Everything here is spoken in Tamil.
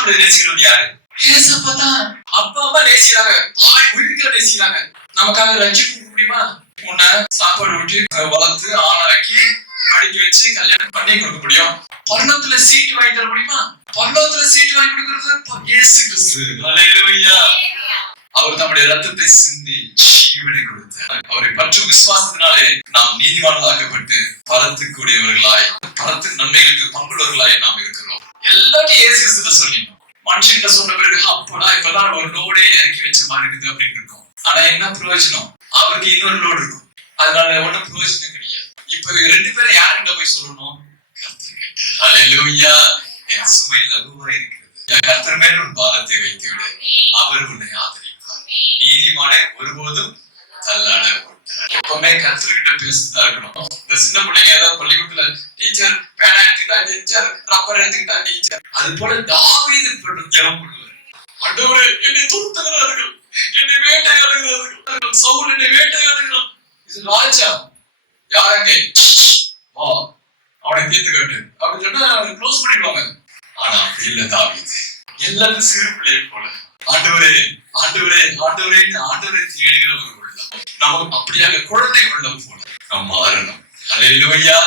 நம்மளை நேசிக்கிறது யாரு? ஏசப்பா தான். அப்பா அம்மா நேசிக்கிறாங்க, தாய் உயிர்களை நேசிக்கிறாங்க. நமக்காக ரட்சிப்பு முடியுமா? உன்னை சாப்பாடு விட்டு வளர்த்து ஆளாக்கி படிக்க வச்சு கல்யாணம் பண்ணி கொடுக்க முடியும். பரலோகத்துல சீட்டு வாங்கி தர முடியுமா? பரலோகத்துல சீட்டு வாங்கி கொடுக்கிறது இயேசு கிறிஸ்து. ஹல்லேலூயா. அவர் தம்முடைய ரத்தத்தை சிந்தி ஜீவனை கொடுத்தார். அவரை பற்றும் விசுவாசத்தினாலே நாம் நீதிமான்களாக்கப்பட்டு பரத்துக்கூடியவர்களாய், பரத்து நன்மைகளுக்கு பங்குள்ளவர்களாய் நாம் இருக்கிறோம். எல்லாத்தையும் இயேசு கிறிஸ்து சொல்லிடணும். மனுஷன்கிட்ட சொன்ன பிறகு அப்படா இப்பதான் ஒரு லோடே இறக்கி வச்ச மாதிரி இருக்குது அப்படின்னு இருக்கும். ஆனா என்ன பிரயோஜனம்? அவருக்கு இன்னொரு லோடு இருக்கும். அதனால ஒன்னும் பிரயோஜனம் கிடையாது. இப்ப ரெண்டு பேரும் யாருகிட்ட போய் சொல்லணும்? கர்த்தர்கிட்ட. ஹல்லேலூயா. என் சுமை லகுவா இருக்கிறது, கர்த்தர் மேல் உன் பாரத்தை வைத்து விடு, அவர் உன்னை ஆதரிப்பார். நீதிமானை ஒருபோதும் தள்ளாட மாட்டார். எப்பவுமே கர்த்தர்கிட்ட பேசிதான் இருக்கணும். இந்த சின்ன பிள்ளைங்க ஏதாவது பள்ளிக்கூடத்துல டீச்சர் பேனா எடுத்துக்கிட்டா டீச்சர், ரப்பர் எடுத்துக்கிட்டா டீச்சர், அது போல தாவீது ஜெபம் பண்ணுவார். ஆண்டவரே, என்னை துரத்துகிறார்கள், என்னை வேட்டையாடுகிறார்கள், சவுல் என்னை வேட்டையாடுகிறான். இது ராஜா. யாருங்க? வா, அவனை தீர்த்து கட்டு அப்படின்னு சொன்னா க்ளோஸ் பண்ணிடுவாங்க. ஆனா அப்படி இல்ல தாவீது. எல்லாரும் சிறு பிள்ளையை போல ஆண்டவரே ஆண்டவரே ஆண்டவரேன்னு ஆண்டவரை தேடுகிற ஒரு உள்ளம். நமக்கு அப்படியாக குழந்தை உள்ளம் போல நாம் மாறணும். ஹல்லேலூயா.